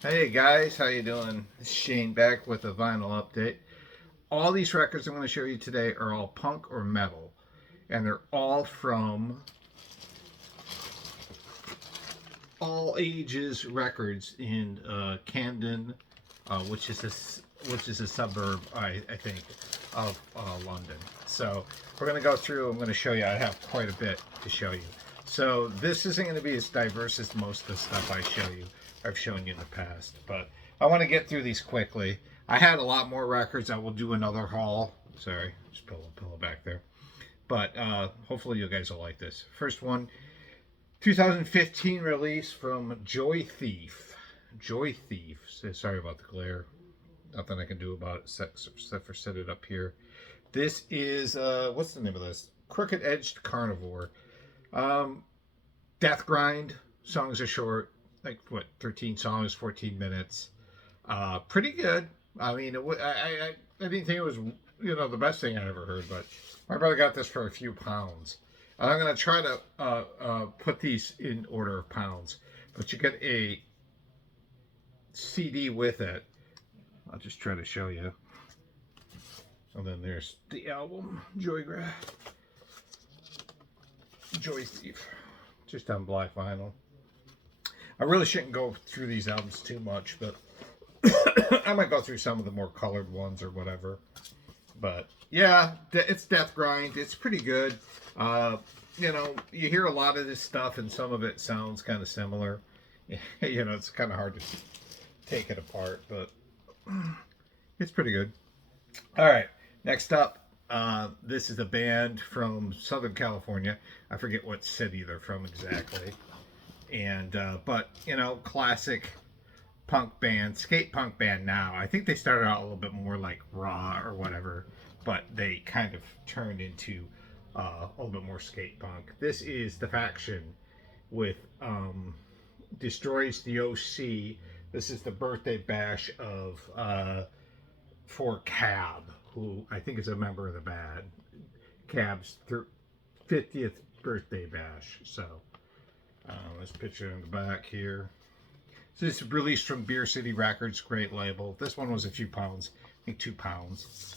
Hey guys, how you doing? It's Shane back with a vinyl update. All these records I'm going to show you today are all punk or metal, and they're all from All Ages Records in Camden, which is a suburb, I think, of London. So we're going to go through. I'm going to show you. I have quite a bit to show you. So this isn't going to be as diverse as most of the stuff I've shown you in the past, but I want to get through these quickly. I had a lot more records. I will do another haul. Sorry, just pillow back there. But hopefully you guys will like this. First one, 2015 release from Joy Thief. Joy Thief. Sorry about the glare. Nothing I can do about it except for set it up here. This is, what's the name of this? Crooked Edged Carnivore. Death Grind. Songs are short. Like, what, 13 songs, 14 minutes. Pretty good. I mean, I didn't think it was, the best thing I ever heard, but my brother got this for a few pounds. And I'm going to try to put these in order of pounds. But you get a CD with it. I'll just try to show you. And then there's the album, Joy Thief. Just on black vinyl. I really shouldn't go through these albums too much, but I might go through some of the more colored ones or whatever. But yeah, it's Death Grind. It's pretty good. You hear a lot of this stuff, and some of it sounds kind of similar. It's kind of hard to take it apart, but it's pretty good. All right, next up, this is a band from Southern California. I forget what city they're from exactly. And but classic punk band, skate punk band now. I think they started out a little bit more like raw or whatever, but they kind of turned into a little bit more skate punk. This is The Faction with Destroys the OC. This is the birthday bash of for Cab, who I think is a member of the band. Cab's 50th birthday bash. So this picture in the back here. So this is released from Beer City Records, great label. This one was a few pounds, I think 2 pounds.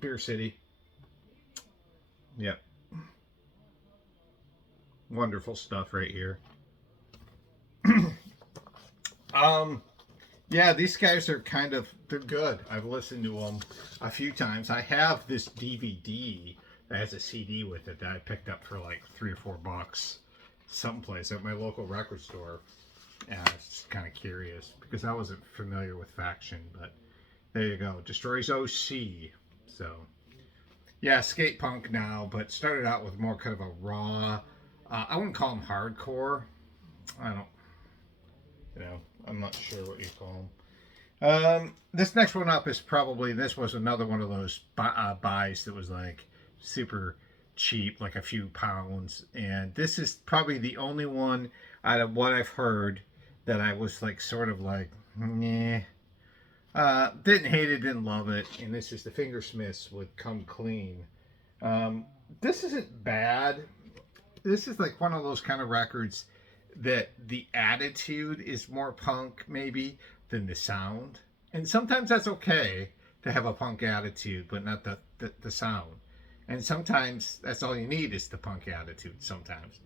Beer City. Yep. Wonderful stuff right here. Yeah, these guys are they're good. I've listened to them a few times. I have this DVD that has a CD with it that I picked up for like $3 or $4 someplace at my local record store. And I was just kind of curious because I wasn't familiar with Faction, but there you go. Destroys OC. So, yeah, skate punk now, but started out with more kind of a raw, I wouldn't call them hardcore. I don't, I'm not sure what you call them. This next one up is this was another one of those buys that was like super cheap, like a few pounds. And this is probably the only one out of what I've heard that I was like sort of like, nah. Didn't hate it, didn't love it. And this is the Fingersmiths with Come Clean. This isn't bad. This is like one of those kind of records that the attitude is more punk maybe than the sound. And sometimes that's okay to have a punk attitude, but not the sound. And sometimes that's all you need is the punk attitude sometimes.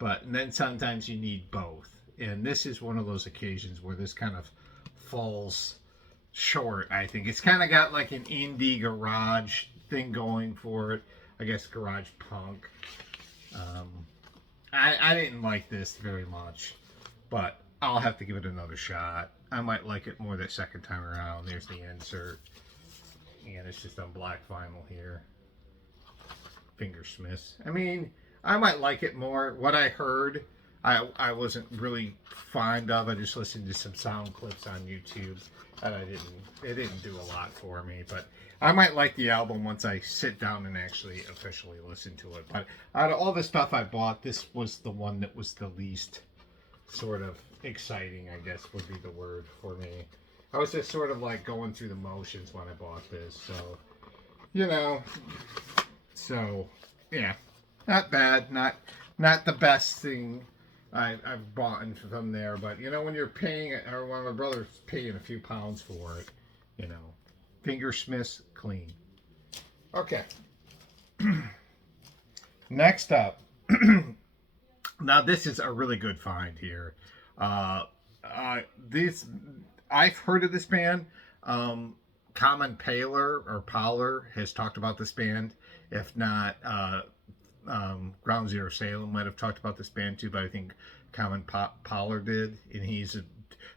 And then sometimes you need both. And this is one of those occasions where this kind of falls short, I think. It's kind of got like an indie garage thing going for it. I guess garage punk. I didn't like this very much, but I'll have to give it another shot. I might like it more the second time around. There's the insert. And it's just on black vinyl here. Fingersmiths. I mean, I might like it more. What I heard, I wasn't really fond of. I just listened to some sound clips on YouTube, and it didn't do a lot for me. But I might like the album once I sit down and actually officially listen to it. But out of all the stuff I bought, this was the one that was the least sort of exciting, I guess would be the word for me. I was just sort of like going through the motions when I bought this. So, yeah, not bad, not the best thing I've bought from there, but you know, when you're paying, or when my brother's paying a few pounds for it, you know, Fingersmiths clean. Okay. Next up, now this is a really good find here. This I've heard of this band. Common Paler or Powler has talked about this band. If not, Ground Zero Salem might have talked about this band too, but I think Common Powler did, and he's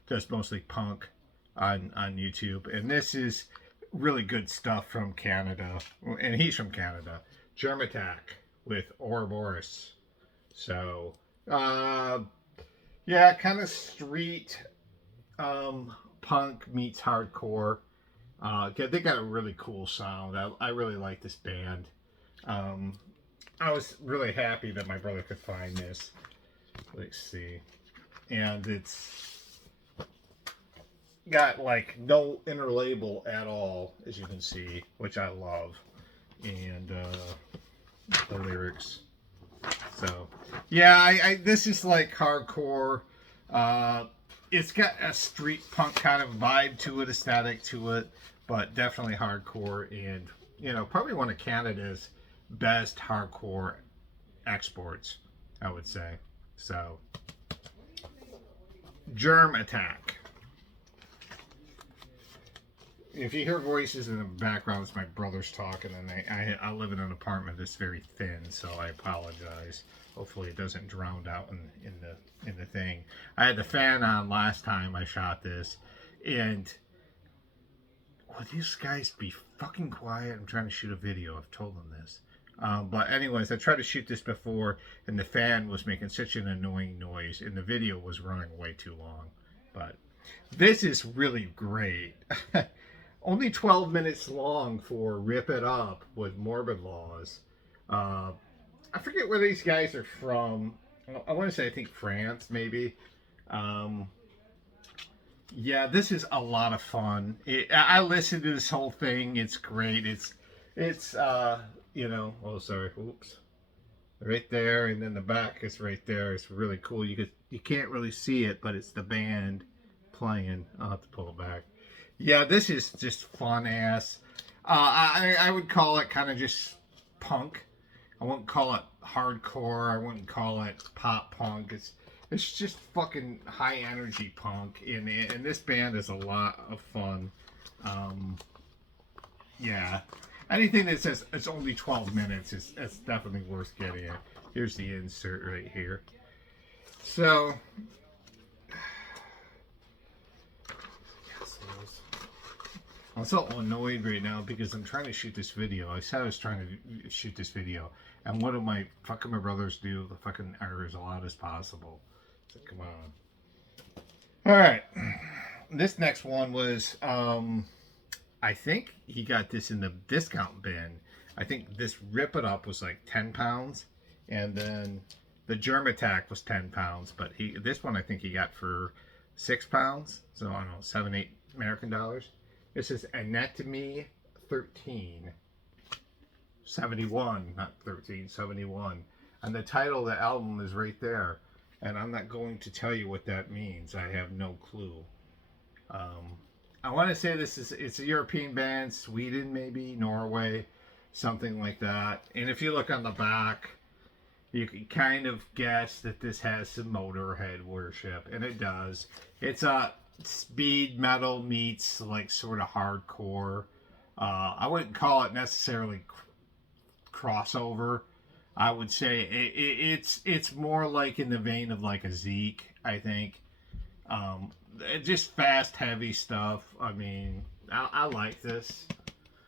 does mostly punk on YouTube. And this is really good stuff from Canada, and he's from Canada. Germ Attack with Ouroboros. So, yeah, kind of street punk meets hardcore. They got a really cool sound. I really like this band. I was really happy that my brother could find this. Let's see. And it's got like no inner label at all, as you can see, which I love. And the lyrics. So, yeah, this is like hardcore. It's got a street punk kind of vibe to it, aesthetic to it, but definitely hardcore, and you know, probably one of Canada's best hardcore exports, I would say. So, Germ Attack. If you hear voices in the background, it's my brother's talking, and I live in an apartment that's very thin, so I apologize. Hopefully, it doesn't drown out in the thing. I had the fan on last time I shot this, and will these guys be fucking quiet? I'm trying to shoot a video. I've told them this. But anyways, I tried to shoot this before, and the fan was making such an annoying noise, and the video was running way too long. But this is really great. Only 12 minutes long for Rip It Up with Morbid Laws. I forget where these guys are from. I want to say, I think France, maybe. Yeah, this is a lot of fun. I listened to this whole thing. It's great. It's you know, oh, sorry. Oops. Right there, and then the back is right there. It's really cool. You can't really see it, but it's the band playing. I'll have to pull it back. Yeah, this is just fun ass. I would call it kind of just punk. I wouldn't call it hardcore. I wouldn't call it pop punk. It's just fucking high energy punk. And this band is a lot of fun. Yeah. Anything that says it's only 12 minutes it's definitely worth getting it. Here's the insert right here. So, I'm so annoyed right now because I'm trying to shoot this video. I said I was trying to shoot this video, and what do my brothers do? The fucking are as loud as possible. So come on. All right, this next one was I think he got this in the discount bin. I think this Rip It Up was like 10 pounds, and then the Germ Attack was 10 pounds. But this one I think he got for 6 pounds. So I don't know, 7-8 American dollars. This is Anatomy 13. 71, not 13, 71. And the title of the album is right there. And I'm not going to tell you what that means. I have no clue. I want to say it's a European band, Sweden maybe, Norway, something like that. And if you look on the back, you can kind of guess that this has some Motorhead worship, and it does. It's a speed metal meets like sort of hardcore. I wouldn't call it necessarily crossover. I would say it's more like in the vein of like a Zeke, I think. Just fast, heavy stuff. I mean, I like this.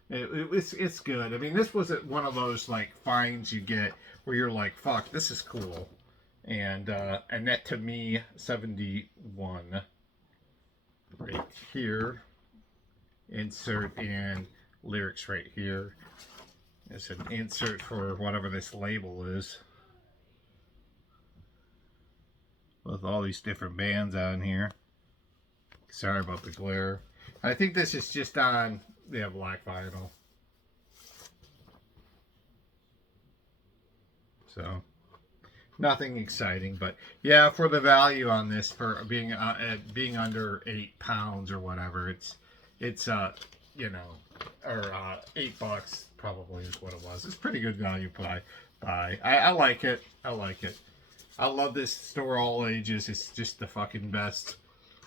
It's good. I mean, this wasn't one of those like finds you get where you're like, fuck, this is cool. And that to me, 71 right here. Insert in lyrics right here. It's an insert for whatever this label is. With all these different bands on here. Sorry about the glare. I think this is just on, yeah, black vinyl. So, nothing exciting, but yeah, for the value on this, for being being under £8 or whatever, it's you know, or $8 probably is what it was. It's pretty good value buy. I like it. I like it. I love this store, all ages. It's just the fucking best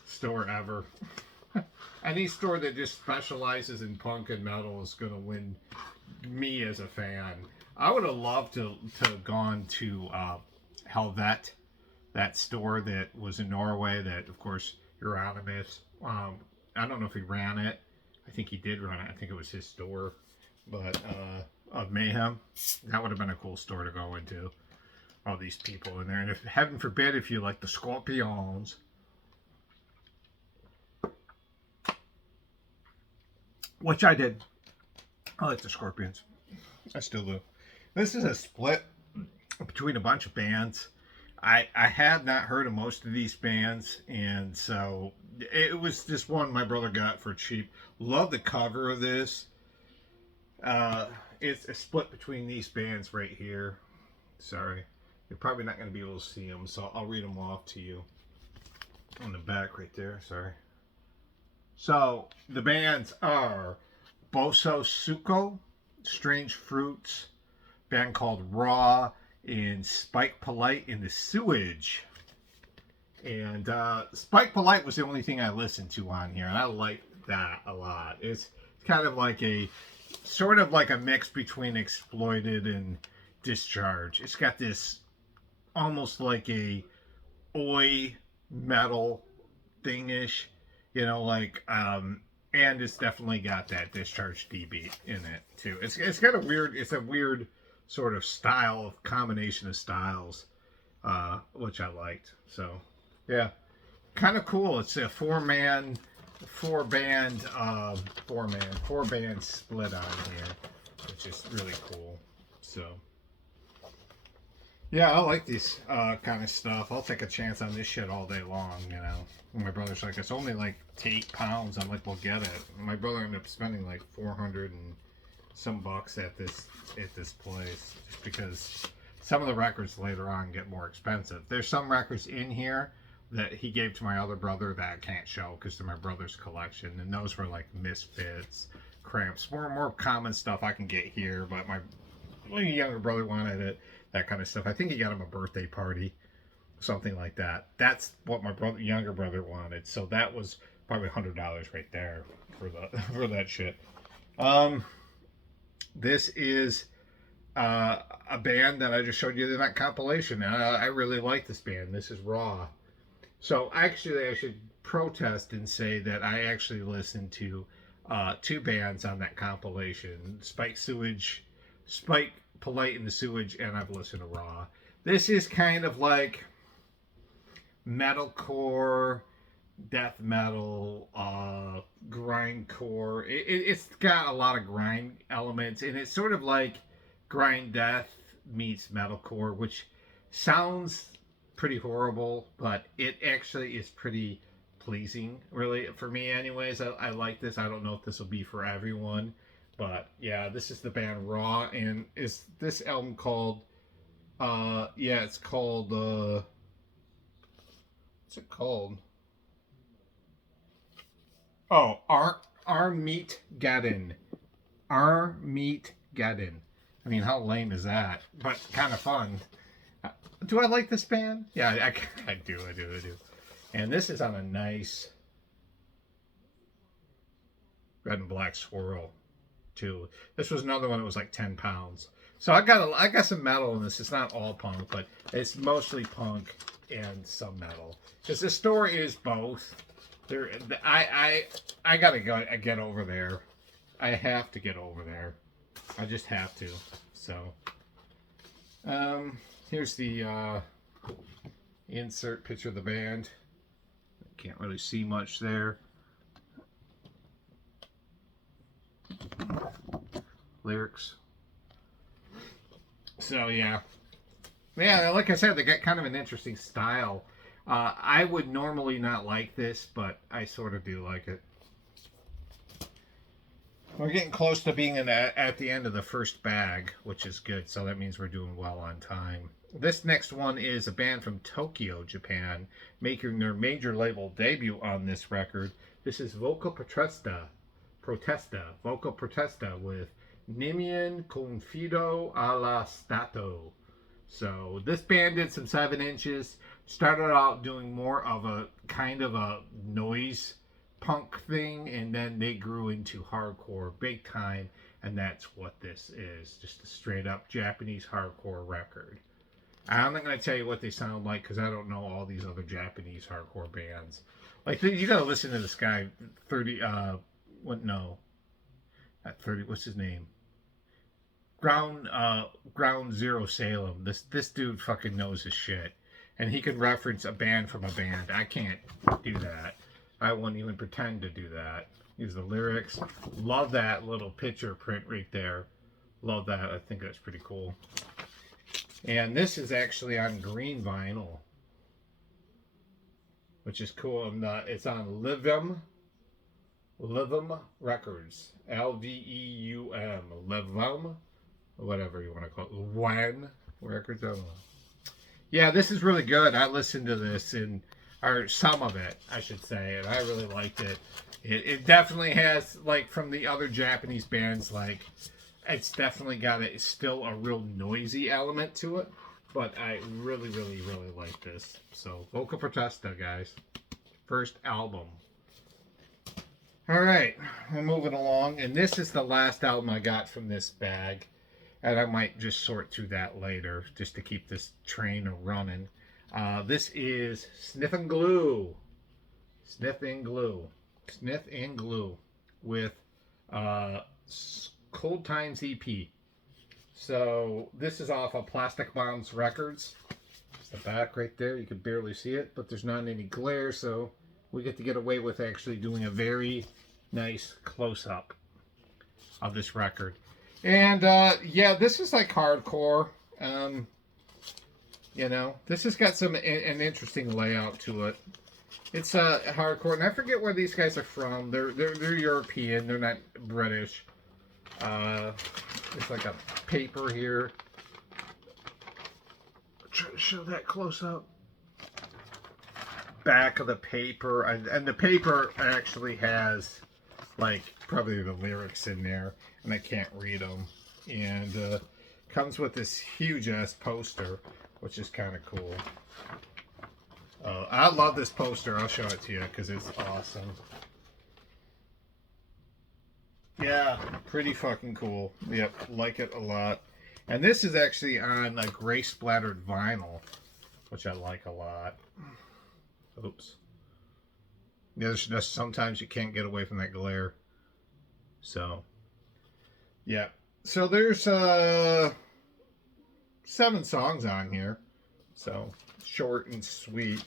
store ever. Any store that just specializes in punk and metal is gonna win me as a fan. I would have loved to have gone to Helvet, that store that was in Norway. That, of course, Euronymous. I don't know if he ran it. I think he did run it. I think it was his store. But of Mayhem, that would have been a cool store to go into. All these people in there, and if heaven forbid, if you like the Scorpions, which I did. I like the Scorpions. I still do. This is a split between a bunch of bands. I had not heard of most of these bands, and so it was just one my brother got for cheap. Love the cover of this. It's a split between these bands right here. Sorry. You're probably not going to be able to see them, so I'll read them off to you. On the back right there, sorry. So, the bands are Boso Suko, Strange Fruits, band called Raw, and Spike Polite in the Sewage. And Spike Polite was the only thing I listened to on here, and I liked that a lot. It's kind of like a, sort of like a mix between Exploited and Discharge. It's got this almost like a oi metal thingish, you know, like and it's definitely got that Discharge D beat in it too. It's got a weird, it's a weird sort of style, combination of styles, which I liked. So yeah, kind of cool. It's a four band split on here, which is really cool. So yeah, I like these kind of stuff. I'll take a chance on this shit all day long, you know. And my brother's like, it's only like £8. I'm like, we'll get it. And my brother ended up spending like 400 and some bucks at this place, just because some of the records later on get more expensive. There's some records in here that he gave to my other brother that I can't show because they're my brother's collection, and those were like Misfits, Cramps, more common stuff I can get here. But my younger brother wanted it. That kind of stuff. I think he got him a birthday party, something like that. That's what my younger brother wanted. So that was probably $100 right there for for that shit. This is a band that I just showed you in that compilation, and I really like this band. This is Raw. So actually, I should protest and say that I actually listened to two bands on that compilation: Spike Polite in the Sewage, and I've listened to Raw. This is kind of like metalcore, death metal, grindcore. It's got a lot of grind elements, and it's sort of like grind death meets metalcore, which sounds pretty horrible, but it actually is pretty pleasing, really, for me anyways. I like this. I don't know if this will be for everyone. But yeah, this is the band Raw, and is this album called? Yeah, it's called. What's it called? Oh, Armeetgeddon. Armeetgeddon. I mean, how lame is that? But kind of fun. Do I like this band? Yeah, I do. And this is on a nice red and black swirl too. This was another one that was like £10. So I got some metal in this. It's not all punk, but it's mostly punk and some metal. Because the story is both. I gotta get over there. I have to get over there. I just have to. So here's the insert picture of the band. Can't really see much there. Lyrics. So yeah, like I said, they got kind of an interesting style. I would normally not like this, but I sort of do like it. We're getting close to being at the end of the first bag, which is good. So that means we're doing well on time. This next one is a band from Tokyo, Japan, making their major label debut on this record. This is Vocal Protesta with Nimian Confido alla Stato. So this band did some 7 inches, started out doing more of a kind of a noise punk thing, and then they grew into hardcore big time, and that's what this is. Just a straight up Japanese hardcore record. I'm not going to tell you what they sound like because I don't know all these other Japanese hardcore bands. Like, you got to listen to this guy, 30, what, no, not 30, what's his name? Ground Zero Salem. This dude fucking knows his shit. And he can reference a band from a band. I can't do that. I wouldn't even pretend to do that. Use the lyrics. Love that little picture print right there. Love that. I think that's pretty cool. And this is actually on green vinyl, which is cool. It's on Livum Records. L-V-E-U-M. Livum, whatever you want to call it. When Records. I don't know. Yeah, this is really good. I listened to this, or some of it, I should say, and I really liked it. It definitely has, like, from the other Japanese bands, like, it's definitely got still a real noisy element to it, but I really, really, really like this. So, Vocal Protesta, guys. First album. All right, we're moving along, and this is the last album I got from this bag, and I might just sort through that later, just to keep this train running. This is Sniff and Glue. Sniff and Glue with Cold Times EP. So this is off of Plastic Bombs Records. It's the back right there. You can barely see it, but there's not any glare, so we get away with actually doing a very nice close-up of this record. And yeah, this is like hardcore. You know, this has got an interesting layout to it. It's hardcore, and I forget where these guys are from. They're European. They're not British. It's like a paper here. Try to show that close up. Back of the paper, and the paper actually has like probably the lyrics in there, and I can't read them. And comes with this huge ass poster, which is kind of cool. I love this poster. I'll show it to you because it's awesome. Yeah, pretty fucking cool. Yep, like it a lot. And this is actually on a gray splattered vinyl, which I like a lot. Oops. Yeah, there's just sometimes you can't get away from that glare. So, yeah. So there's 7 songs on here. So, short and sweet.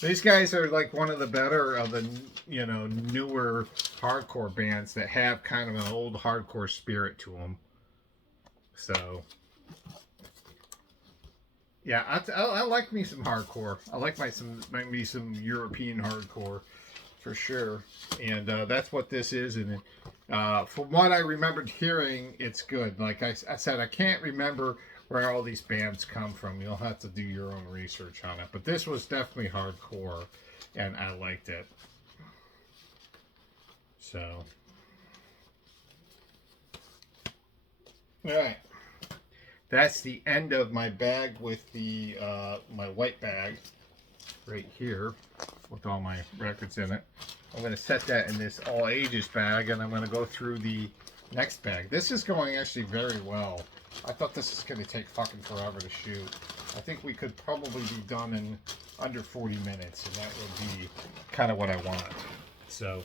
These guys are like one of the better of the, you know, newer hardcore bands that have kind of an old hardcore spirit to them. So, yeah, I like me some hardcore. I like me some European hardcore for sure. And that's what this is. And from what I remembered hearing, it's good. Like I said, I can't remember where all these bands come from. You'll have to do your own research on it. But this was definitely hardcore, and I liked it. So, all right. That's the end of my bag with the my white bag right here with all my records in it. I'm going to set that in this all ages bag, and I'm going to go through the next bag. This is going actually very well. I thought this was going to take fucking forever to shoot. I think we could probably be done in under 40 minutes, and that would be kind of what I want. So,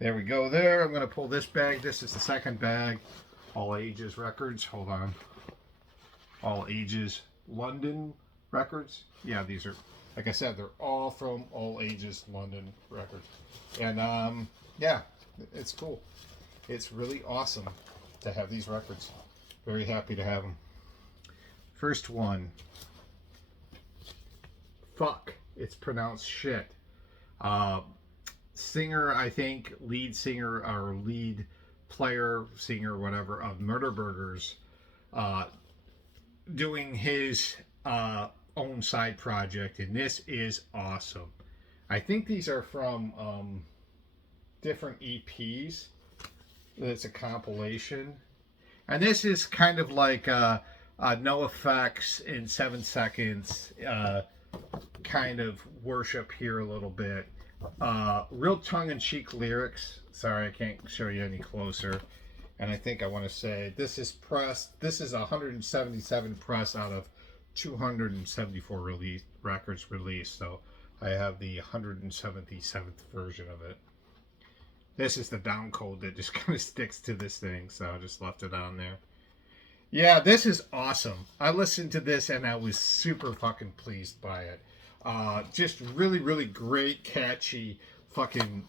there we go there. I'm going to pull this bag. This is the second bag. All Ages Records. Hold on. All Ages London Records. Yeah, these are, like I said, they're all from All Ages London Records. And, yeah, it's cool. It's really awesome to have these records. Very happy to have them. First one. Fuck. It's pronounced shit. Singer, I think, lead singer or lead player, singer, whatever, of Murder Burgers, doing his own side project, and this is awesome. I think these are from different EPs. It's a compilation, and this is kind of like no effects in 7 seconds, kind of worship here a little bit. Real tongue-in-cheek lyrics. Sorry, I can't show you any closer. And I think I want to say this is pressed. This is 177 press out of 274 records released. So I have the 177th version of it. This is the down code that just kind of sticks to this thing, so I just left it on there. Yeah, this is awesome. I listened to this and I was super fucking pleased by it. Just really, really great, catchy, fucking,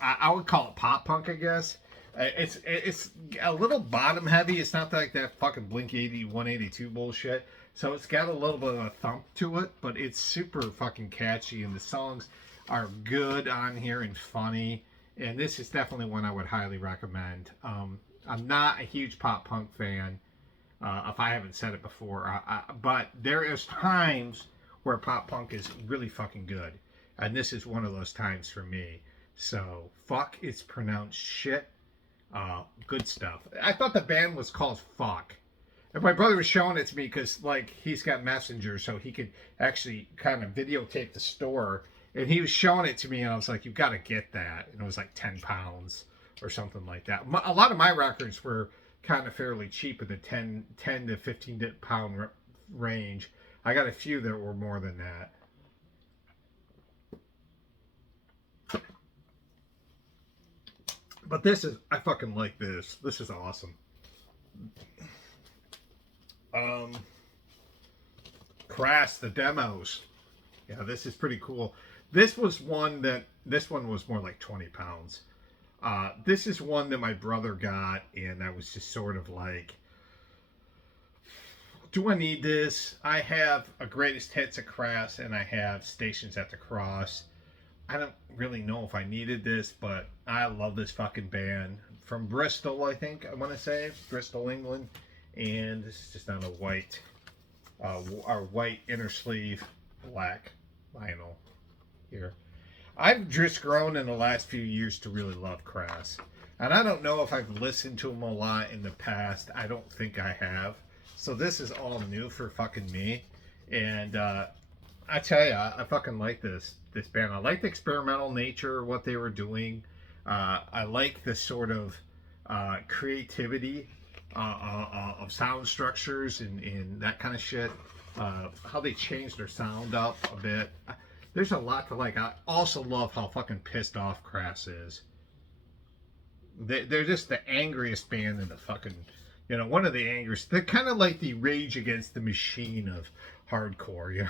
I would call it pop punk, I guess. It's a little bottom heavy. It's not like that fucking Blink 182 bullshit. So it's got a little bit of a thump to it, but it's super fucking catchy, and the songs are good on here and funny. And this is definitely one I would highly recommend. I'm not a huge pop punk fan, if I haven't said it before, but there is times where pop punk is really fucking good, and this is one of those times for me. So fuck, it's pronounced shit. Good stuff. I thought the band was called Fuck. And my brother was showing it to me because, like, he's got Messenger, so he could actually kind of videotape the store. And he was showing it to me, and I was like, "You've got to get that." And it was like £10 or something like that. A lot of my records were kind of fairly cheap in the 10 to 15 pound range. I got a few that were more than that. But this is, I fucking like this. This is awesome. Crass, the demos. Yeah, this is pretty cool. This was one was more like £20. This is one that my brother got, and I was just sort of like, do I need this? I have a greatest hits of Crass, and I have Stations at the Cross. I don't really know if I needed this, but I love this fucking band. From Bristol, I think, I want to say. Bristol, England. And this is just on a white, our white inner sleeve, black vinyl here. I've just grown in the last few years to really love Crass. And I don't know if I've listened to them a lot in the past. I don't think I have. So this is all new for fucking me. And I tell you, I fucking like this band. I like the experimental nature of what they were doing. I like the sort of creativity of sound structures and that kind of shit. How they changed their sound up a bit. There's a lot to like. I also love how fucking pissed off Crass is. They're just the angriest band in the fucking, one of the angriest. They're kind of like the Rage Against the Machine of hardcore,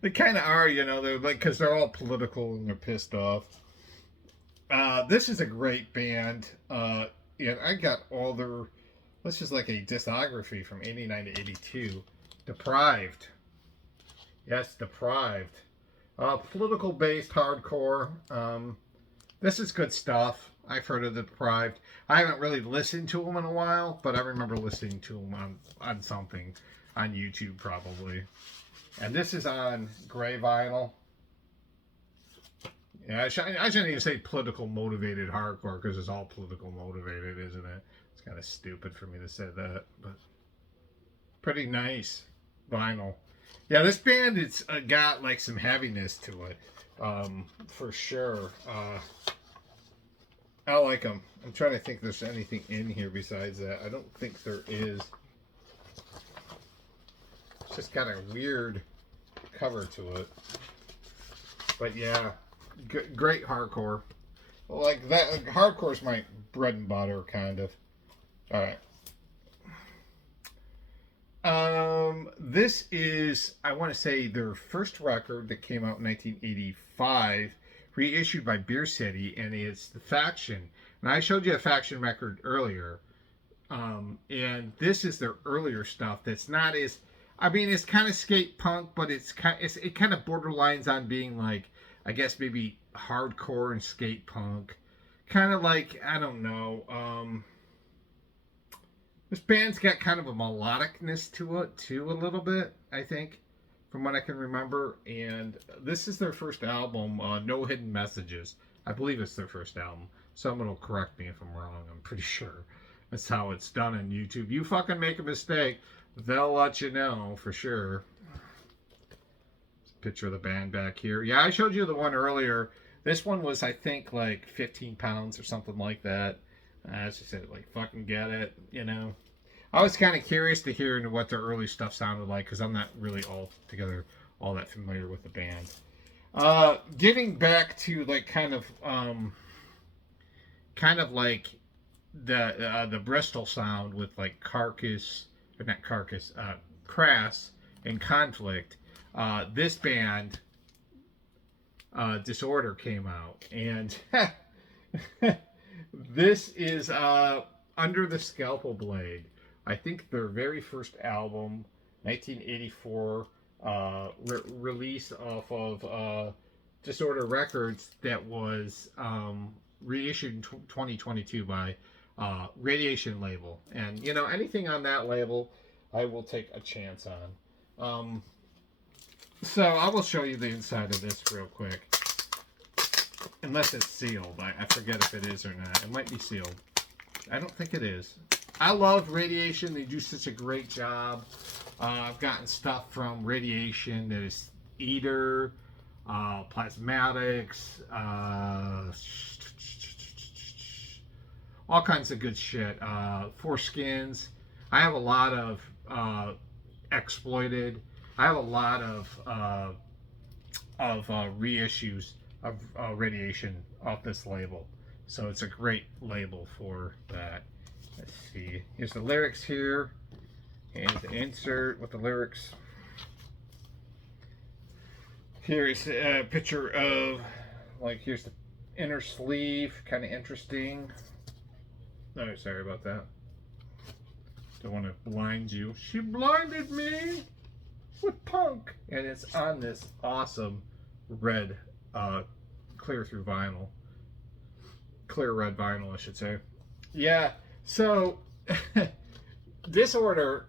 They kind of are, they're like, because they're all political and they're pissed off. This is a great band. And I got all their, this is like a discography from 89 to 82. Deprived. Yes, Deprived. Political based hardcore. This is good stuff. I've heard of Deprived. I haven't really listened to them in a while, but I remember listening to them on something. On YouTube, probably. And this is on gray vinyl. Yeah, I shouldn't even say political motivated hardcore, because it's all political motivated, isn't it? It's kind of stupid for me to say that, but pretty nice vinyl. Yeah, this band, it's got like some heaviness to it, for sure. I like them. I'm trying to think if there's anything in here besides that. I don't think there is. It's just got a weird cover to it. But yeah, great hardcore. Like that, like, hardcore is my bread and butter, kind of. All right. This is, I want to say, their first record that came out in 1985, reissued by Beer City, and it's The Faction. And I showed you a Faction record earlier. And this is their earlier stuff that's not as, I mean, it's kind of skate punk, but it kind of borderlines on being like, I guess maybe hardcore and skate punk. Kind of like, I don't know, this band's got kind of a melodicness to it, too, a little bit. I think, from what I can remember. And this is their first album, No Hidden Messages. I believe it's their first album. Someone will correct me if I'm wrong. I'm pretty sure that's how it's done on YouTube. You fucking make a mistake, they'll let you know for sure. Picture of the band back here. Yeah, I showed you the one earlier. This one was, I think, like 15 pounds or something like that. As I said, like, fucking get it, you know. I was kind of curious to hear what their early stuff sounded like, because I'm not really all that familiar with the band. Getting back to, like, kind of like the Bristol sound with, like, Crass and Conflict. This band, Disorder, came out, and this is Under the Scalpel Blade. I think their very first album, 1984, release off of Disorder Records, that was reissued in 2022 by Radiation label. And, you know, anything on that label, I will take a chance on. So I will show you the inside of this real quick. Unless it's sealed. I forget if it is or not. It might be sealed. I don't think it is. I love Radiation. They do such a great job. I've gotten stuff from Radiation that is Eater, Plasmatics, all kinds of good shit. Foreskins. I have a lot of Exploited. I have a lot of reissues of Radiation off this label. So it's a great label for that. Let's see. Here's the lyrics here. And the insert with the lyrics. Here's a picture of, like, here's the inner sleeve. Kind of interesting. Oh, sorry about that. Don't want to blind you. She blinded me with punk. And it's on this awesome red, clear through vinyl. Clear red vinyl, I should say. Yeah. So, Disorder,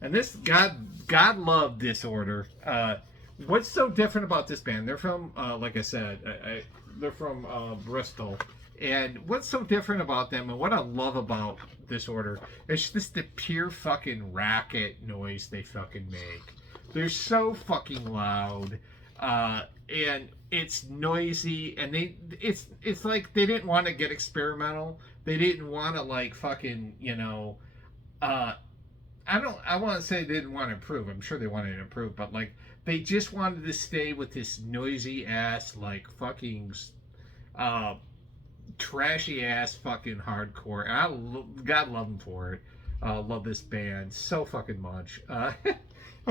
and this, God love Disorder. What's so different about this band? They're from, like I said, they're from Bristol. And what's so different about them, and what I love about Disorder, is just the pure fucking racket noise they fucking make. They're so fucking loud. And it's noisy, and it's like they didn't want to get experimental. They didn't want to, like, fucking, you know, I want to say they didn't want to improve. I'm sure they wanted to improve, but, like, they just wanted to stay with this noisy ass, like, fucking trashy ass fucking hardcore. And God love them for it. Love this band so fucking much. I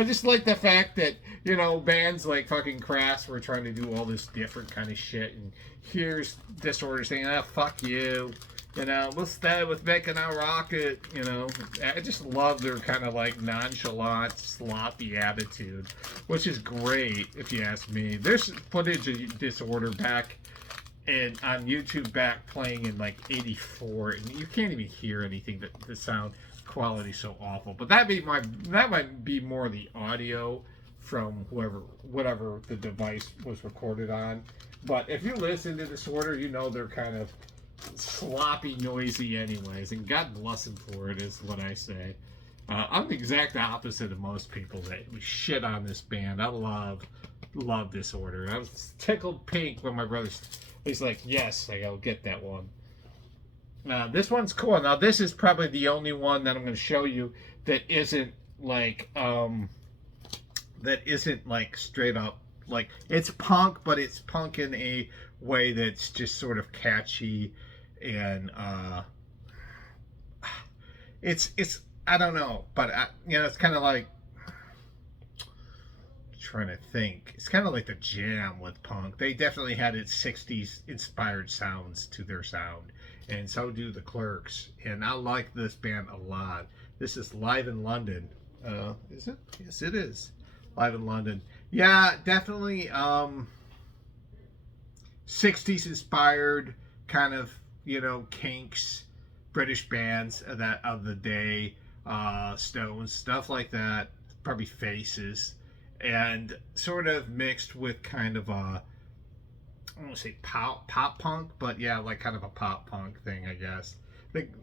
just like the fact that, you know, bands like fucking Crass were trying to do all this different kind of shit, and here's Disorder saying, fuck you. You know, we'll stay with making our rocket, you know. I just love their kind of, like, nonchalant, sloppy attitude, which is great, if you ask me. There's footage of Disorder back on YouTube back playing in, like, 84, and you can't even hear anything. The sound quality so awful. But that might be more the audio from whatever the device was recorded on. But if you listen to Disorder, you know they're kind of sloppy, noisy anyways, and God bless them for it, is what I say. I'm the exact opposite of most people that we shit on this band. I love Disorder. I was tickled pink when my brother, he's like, yes, I'll get that one. This one's cool. Now this is probably the only one that I'm going to show you that isn't like straight up, like, it's punk, but it's punk in a way that's just sort of catchy, and it's I don't know, but you know, it's kind of like, trying to think, it's kind of like the Jam with punk. They definitely had its 60s inspired sounds to their sound, and so do the Clerks, and I like this band a lot. This is Live in London. Is it? Yes, it is. Live in London. Yeah, definitely 60s inspired kind of, you know, Kinks, British bands of the day. Stones, stuff like that. Probably Faces, and sort of mixed with kind of a, I don't want to say pop punk, but yeah, like kind of a pop punk thing, I guess.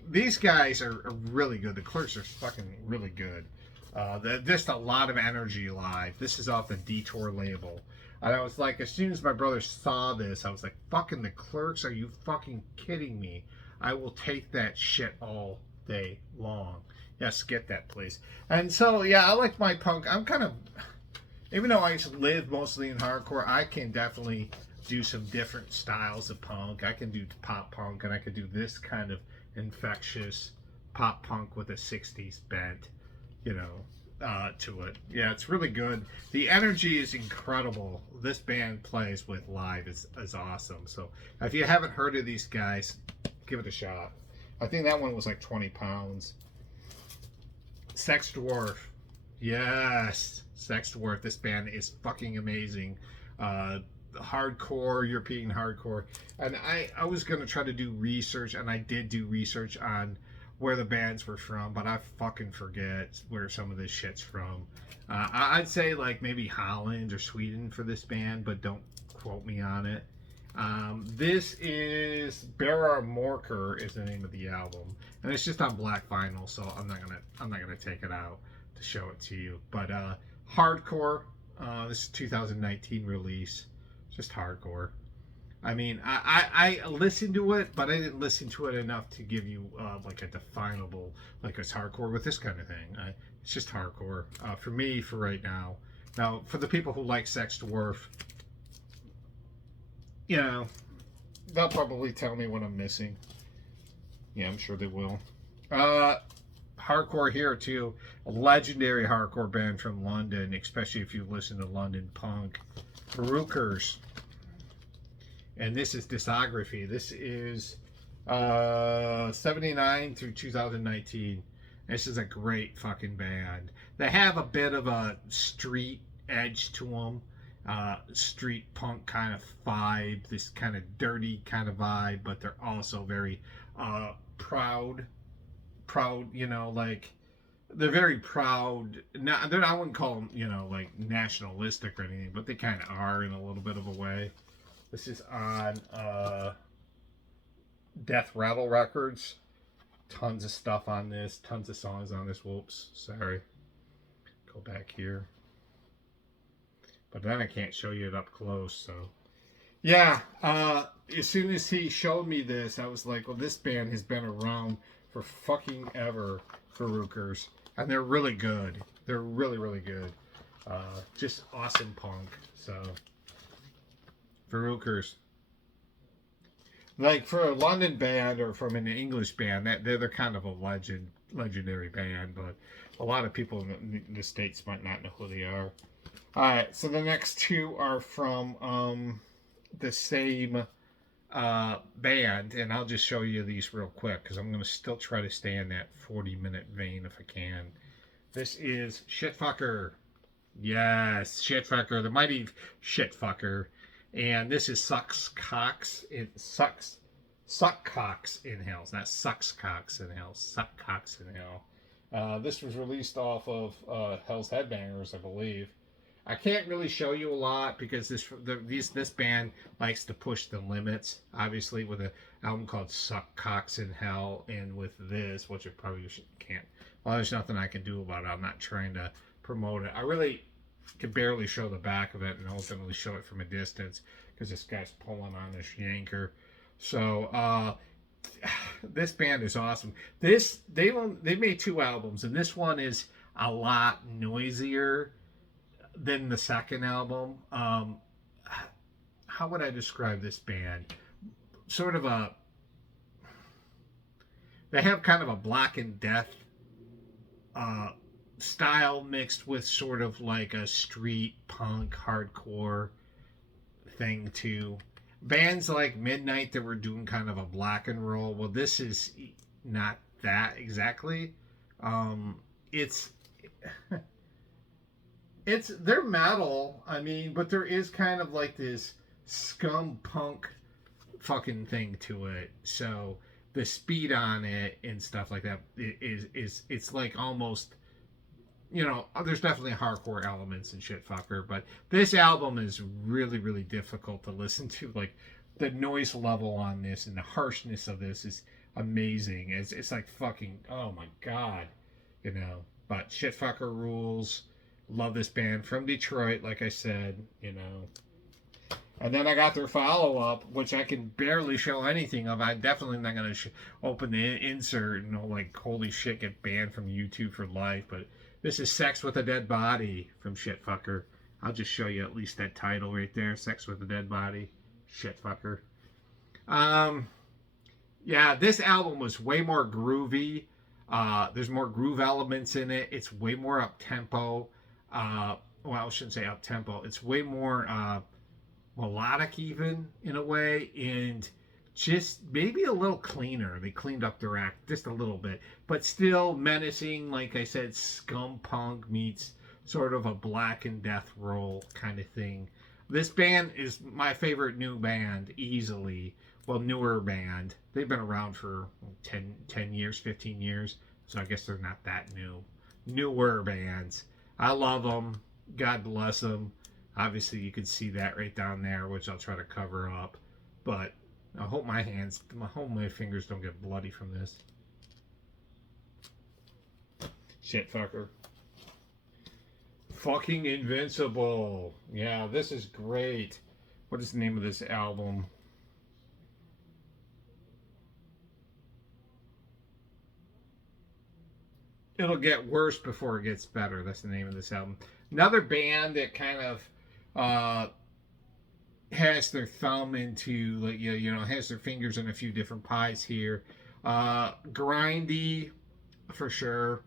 These guys are really good. The Clerks are fucking really good. Just a lot of energy live. This is off the Detour label. And I was like, as soon as my brother saw this, I was like, fucking the Clerks, are you fucking kidding me? I will take that shit all day long. Yes, get that, please. And so, yeah, I like my punk. I'm kind of, even though I live mostly in hardcore, I can definitely do some different styles of punk. I can do pop punk, and I can do this kind of infectious pop punk with a 60s bent, to it. Yeah, it's really good. The energy is incredible. This band plays with live is awesome. So if you haven't heard of these guys, give it a shot. I think that one was like 20 pounds. Sex Dwarf. Yes, Sex Dwarf. This band is fucking amazing. Hardcore, European hardcore. And I was going to try to do research, and I did do research on where the bands were from, but I fucking forget where some of this shit's from. I'd say like maybe Holland or Sweden for this band, but don't quote me on it. This is Bara Morker is the name of the album, and it's just on black vinyl, so I'm not gonna take it out to show it to you. But hardcore. This is 2019 release. Just hardcore. I mean, I listened to it, but I didn't listen to it enough to give you like a definable, like it's hardcore with this kind of thing. It's just hardcore for me for right now. Now, for the people who like Sex Dwarf, they'll probably tell me what I'm missing. Yeah, I'm sure they will. Hardcore here too. A legendary hardcore band from London, especially if you listen to London punk. Perukers. And this is discography. This is 79 through 2019. This is a great fucking band. They have a bit of a street edge to them. Street punk kind of vibe. This kind of dirty kind of vibe. But they're also very proud. Like they're very proud. I wouldn't call them, like nationalistic or anything. But they kind of are in a little bit of a way. This is on Death Rattle Records. Tons of stuff on this. Tons of songs on this. Whoops. Sorry. Go back here. But then I can't show you it up close. So, yeah. As soon as he showed me this, I was like, well, this band has been around for fucking ever. Faroukers. And they're really good. They're really, really good. Just awesome punk. So... Faroukers. Like for a London band or from an English band, they're kind of a legendary band, but a lot of people in the States might not know who they are. Alright, so the next two are from the same band, and I'll just show you these real quick because I'm going to still try to stay in that 40-minute vein if I can. This is Shitfucker. Yes, Shitfucker, the mighty Shitfucker. And this is Suck Cocks Inhales, not Sucks Cocks Inhales, Suck Cocks Inhale. This was released off of Hell's Headbangers, I believe. I can't really show you a lot because this band likes to push the limits. Obviously, with an album called Suck Cocks in Hell, and with this, which I probably can't. Well, there's nothing I can do about it. I'm not trying to promote it. I really can barely show the back of it, and ultimately show it from a distance because this guy's pulling on this yanker. So this band is awesome. They made 2 albums, and this one is a lot noisier than the second album. How would I describe this band? Sort of they have kind of a Black and Death style mixed with sort of like a street punk hardcore thing too. Bands like Midnight that were doing kind of a black and roll. Well, this is not that exactly. It's they're metal, I mean, but there is kind of like this scum punk fucking thing to it. So the speed on it and stuff like that is it's like almost, you know, there's definitely hardcore elements in Shit Fucker, but this album is really, really difficult to listen to. Like, the noise level on this and the harshness of this is amazing. It's like fucking, oh my god, you know. But Shit Fucker rules. Love this band from Detroit, like I said, you know. And then I got their follow-up, which I can barely show anything of. I'm definitely not going to open the insert and, like, holy shit, get banned from YouTube for life. But this is Sex with a Dead Body from Shit Fucker. I'll just show you at least that title right there, Sex with a Dead Body, Shit Fucker. Yeah, this album was way more groovy. There's more groove elements in it. It's way more up-tempo. Well, I shouldn't say up-tempo. It's way more... melodic even in a way, and just maybe a little cleaner. They cleaned up their act just a little bit, but still menacing. Like I said, scum punk meets sort of a Black and Death Roll kind of thing. This band is my favorite new band easily. Well, newer band. They've been around for 10 years, 15 years, so I guess they're not that new. Newer bands. I love them. God bless them. Obviously, you can see that right down there, which I'll try to cover up. But I hope my fingers don't get bloody from this. Shit Fucker. Fucking Invincible. Yeah, this is great. What is the name of this album? It'll get worse before it gets better. That's the name of this album. Another band that kind of has their thumb into, like, you know, has their fingers in a few different pies here. Grindy, for sure.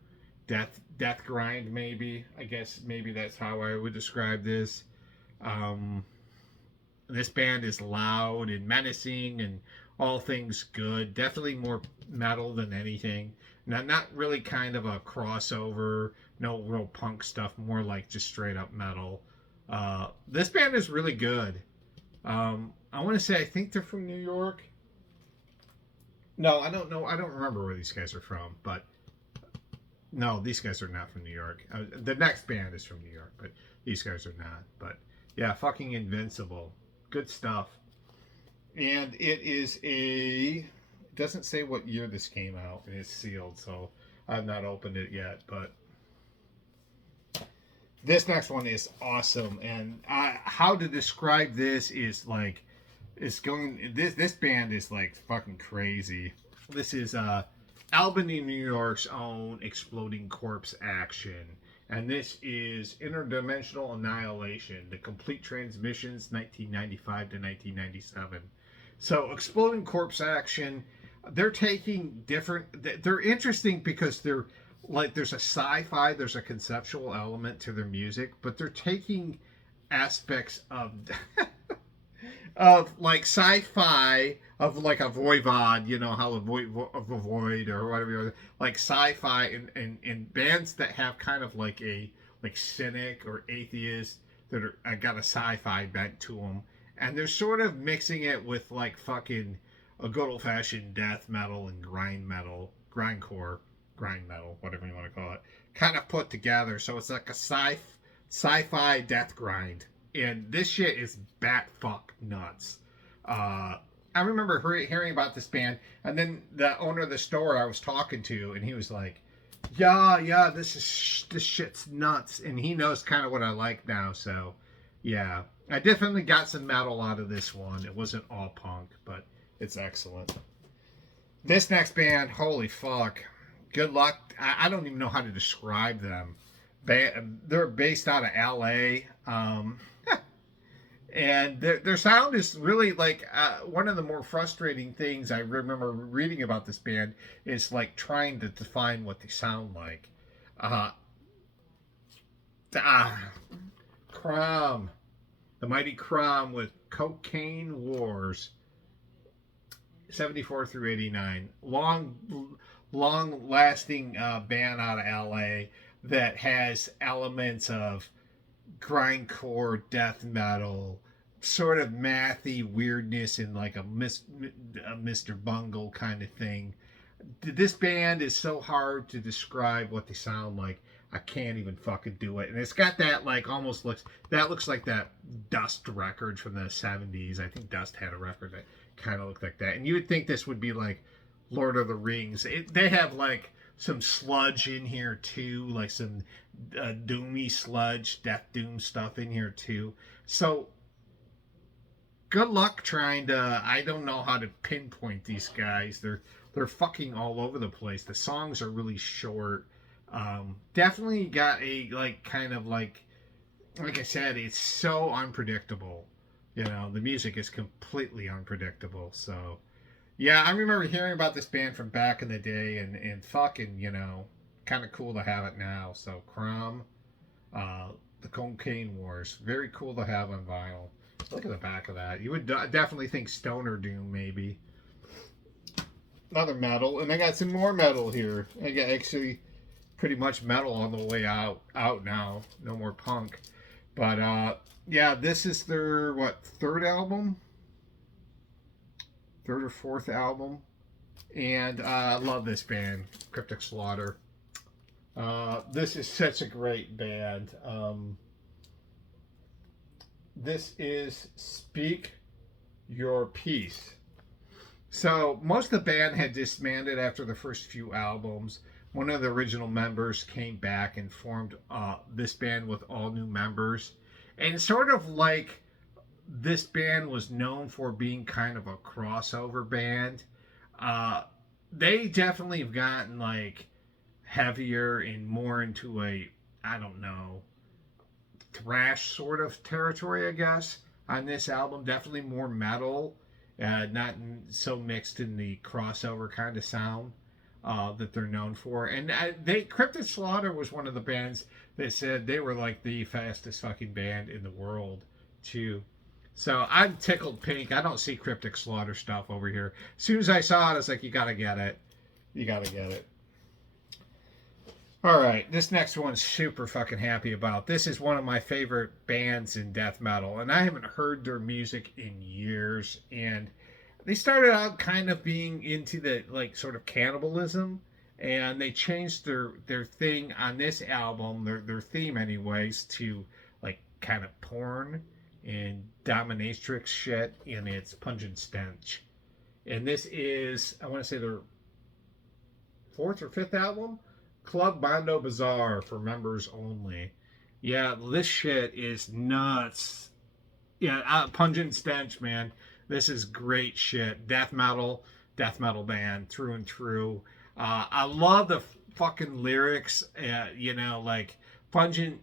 Death grind, maybe. I guess maybe that's how I would describe this. This band is loud and menacing and all things good. Definitely more metal than anything. Not really kind of a crossover. No real punk stuff. More like just straight up metal. This band is really good. I want to say I think they're from New York. No, I don't know. I don't remember where these guys are from, but no, these guys are not from New York. The next band is from New York, but these guys are not. But yeah, fucking Invincible. Good stuff. And it is it doesn't say what year this came out, and it's sealed, so I've not opened it yet, but this next one is awesome, and how to describe this is like, this band is like fucking crazy. This is Albany, New York's own Exploding Corpse Action, and this is Interdimensional Annihilation, The Complete Transmissions, 1995 to 1997. So Exploding Corpse Action, they're taking different, they're interesting because they're like, there's a sci-fi, there's a conceptual element to their music, but they're taking aspects of of like sci-fi, of like a voivod, you know how a void or whatever, like sci-fi and bands that have kind of like a like cynic or atheist that are got a sci-fi bent to them, and they're sort of mixing it with like fucking a good old-fashioned death metal and grindcore, grind metal, whatever you want to call it, kind of put together. So it's like a sci-fi death grind, and this shit is bat fuck nuts. I remember hearing about this band, and then the owner of the store I was talking to, and he was like, yeah, this shit's nuts, and he knows kind of what I like now. So yeah, I definitely got some metal out of this one. It wasn't all punk, but it's excellent. This next band, holy fuck. Good luck. I don't even know how to describe them. They're based out of LA. And their sound is really like one of the more frustrating things I remember reading about this band is like trying to define what they sound like. Crom. The Mighty Crom with Cocaine Wars. 74 through 89. Long-lasting band out of LA that has elements of grindcore, death metal, sort of mathy weirdness and like a Mr. Bungle kind of thing. This band is so hard to describe what they sound like. I can't even fucking do it. And it's got that like almost looks like that Dust record from the 70s. I think Dust had a record that kind of looked like that. And you would think this would be like Lord of the Rings. They have like some sludge in here too, like some doomy sludge, Death Doom stuff in here too. So good luck trying to. I don't know how to pinpoint these guys. They're fucking all over the place. The songs are really short. Definitely got a like kind of like I said, it's so unpredictable. You know, the music is completely unpredictable. So yeah, I remember hearing about this band from back in the day, and fucking, you know, kind of cool to have it now. So Crom, the Cocaine Wars, very cool to have on vinyl. Look at the back of that. You would definitely think Stoner Doom, maybe. Another metal, and I got some more metal here. I got actually pretty much metal on the way out now. No more punk, but yeah, this is their third or fourth album, and I love this band, Cryptic Slaughter. This is such a great band. This is Speak Your Peace. So most of the band had disbanded after the first few albums. One of the original members came back and formed this band with all new members. And sort of like this band was known for being kind of a crossover band. They definitely have gotten like heavier and more into a, I don't know, thrash sort of territory, I guess, on this album. Definitely more metal. Not so mixed in the crossover kind of sound that they're known for. And Cryptic Slaughter was one of the bands that said they were like the fastest fucking band in the world too. So I'm tickled pink. I don't see Cryptic Slaughter stuff over here. As soon as I saw it, I was like, you gotta get it. You gotta get it. All right, this next one's super fucking happy about. This is one of my favorite bands in death metal, and I haven't heard their music in years. And they started out kind of being into the like sort of cannibalism, and they changed their thing on this album, their theme anyways, to like kind of porn and dominatrix shit, and it's Pungent Stench. And this is, I want to say, their fourth or fifth album. Club Mondo Bazaar for members only. Yeah, this shit is nuts. Yeah, Pungent Stench, man. This is great shit. Death metal band through and through. I love the fucking lyrics. You know, like Pungent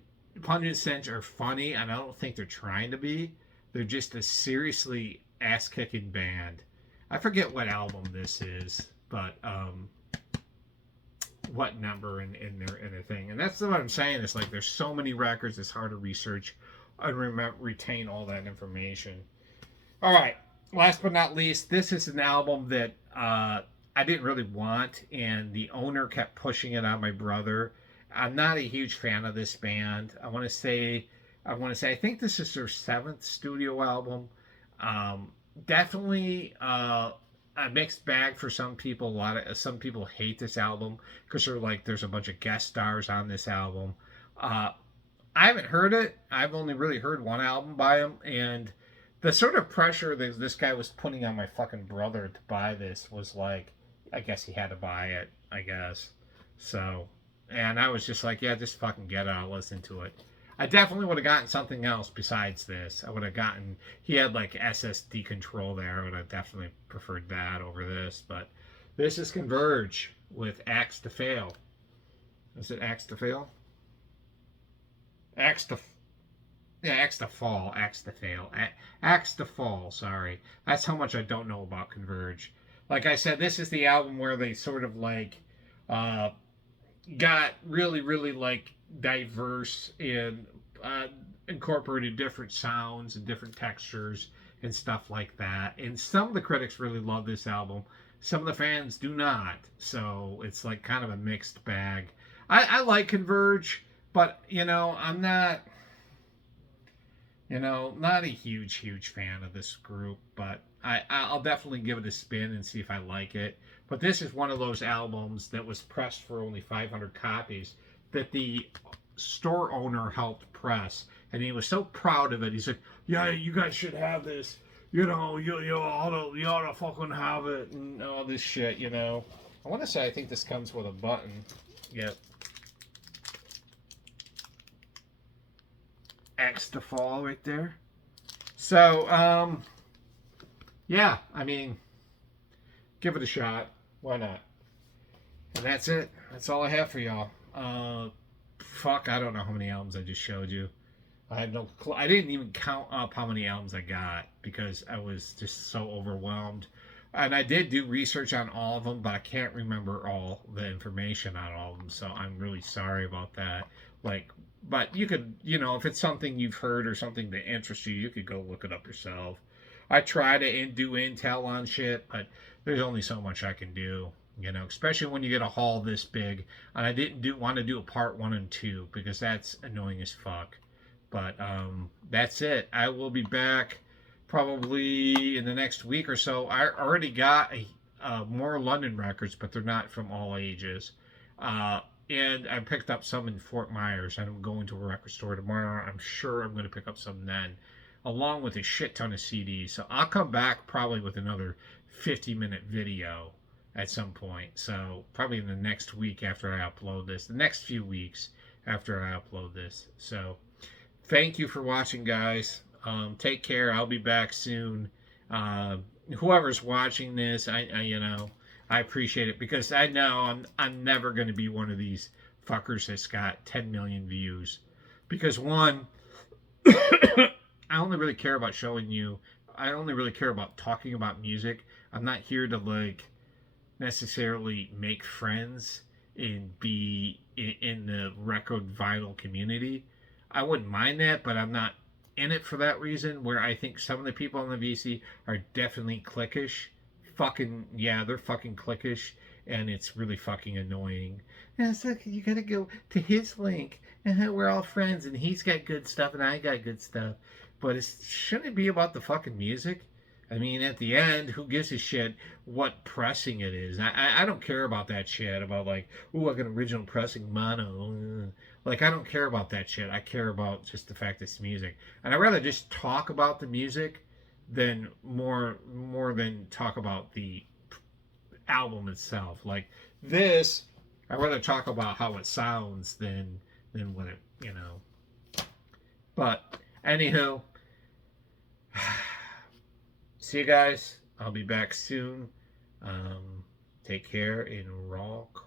Stench are funny, and I don't think they're trying to be. They're just a seriously ass-kicking band. I forget what album this is, but what number in their thing. And that's what I'm saying. It's like there's so many records, it's hard to research and retain all that information. All right, last but not least, this is an album that I didn't really want, and the owner kept pushing it on my brother. I'm not a huge fan of this band. I want to say I think this is their 7th studio album. Definitely a mixed bag for some people. Some people hate this album because they're like, there's a bunch of guest stars on this album. I haven't heard it. I've only really heard one album by him, and the sort of pressure that this guy was putting on my fucking brother to buy this was like, I guess he had to buy it, I guess. So, and I was just like, yeah, just fucking get it. I'll listen to it. I definitely would have gotten something else besides this. I would have gotten, he had like SSD control there. I would have definitely preferred that over this. But this is Converge with Axe to Fail. Is it Axe to Fail? Axe to Fall. Axe to Fail. Axe to Fall, sorry. That's how much I don't know about Converge. Like I said, this is the album where they sort of like got really, really like diverse and incorporated different sounds and different textures and stuff like that. And some of the critics really love this album. Some of the fans do not. So it's like kind of a mixed bag. I like Converge, but you know, I'm not, You know, not a huge fan of this group, but I'll definitely give it a spin and see if I like it. But this is one of those albums that was pressed for only 500 copies that the store owner helped press, and he was so proud of it. He said, "Yeah, you guys should have this. You know, you ought to fucking have it and all this shit." You know, I want to say I think this comes with a button. Yep. X to fall right there. So, yeah, I mean, give it a shot. Why not? And that's it. That's all I have for y'all. Fuck, I don't know how many albums I just showed you. I had no clue. I didn't even count up how many albums I got because I was just so overwhelmed. And I did do research on all of them, but I can't remember all the information on all of them. So I'm really sorry about that. Like, but you could, you know, if it's something you've heard or something that interests you, you could go look it up yourself. I try to do intel on shit, but there's only so much I can do. You know, especially when you get a haul this big. And I didn't want to do a part 1 and 2 because that's annoying as fuck. But that's it. I will be back probably in the next week or so. I already got more London records, but they're not from all ages. And I picked up some in Fort Myers. I'm going to a record store tomorrow. I'm sure I'm going to pick up some then, along with a shit ton of CDs. So I'll come back probably with another 50-minute video at some point. So probably in the next week after I upload this, the next few weeks after I upload this. So thank you for watching, guys. Take care. I'll be back soon. Whoever's watching this, I appreciate it because I know I'm never going to be one of these fuckers that's got 10 million views. Because one, I only really care about showing you. I only really care about talking about music. I'm not here to like necessarily make friends and be in the record vinyl community. I wouldn't mind that, but I'm not in it for that reason. Where I think some of the people on the VC are definitely cliquish. Fucking yeah, they're fucking cliquish, and it's really fucking annoying. And it's like you gotta go to his link, and we're all friends, and he's got good stuff, and I got good stuff. But shouldn't it be about the fucking music? I mean, at the end, who gives a shit what pressing it is? I don't care about that shit about like, ooh, I got original pressing mono. Like, I don't care about that shit. I care about just the fact it's music. And I'd rather just talk about the music than more than talk about the album itself. Like this, I'd rather talk about how it sounds than what it, you know. But anywho, see you guys. I'll be back soon. Take care and rock